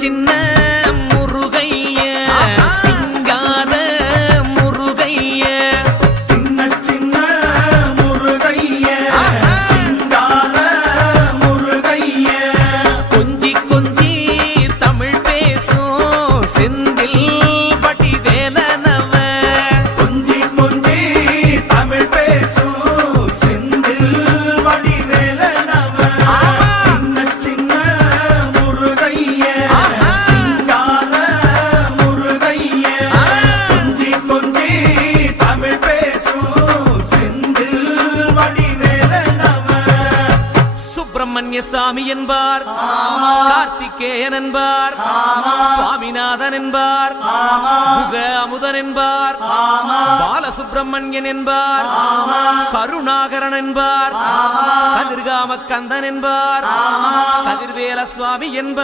சின்ன முருகைய சிங்கார முருகைய சின்ன சின்ன முருகைய சிங்கார முருகைய கொஞ்சி கொஞ்சி தமிழ் பேசும் செந்தில் வடிவேலனவ கொஞ்சி கொஞ்சி தமிழ் பேசும் செந்தில் வடிவேலனவ சின்ன சின்ன முருகைய சிங்கார முருகைய கொஞ்சி கொஞ்சி தமிழ் பேசும் செந்தில் வடிவேலனவ சுப்பிரமணிய சாமி என்பார், கார்த்திகேயன் என்பார், சுவாமிநாதன் என்பார், முக அமுதன் என்பார், பாலசுப்பிரமணியன் என்பார், கருணாகரன் என்பார், கதிர்காம கந்தன் என்பார், கதிர்வேல சுவாமி என்பார்.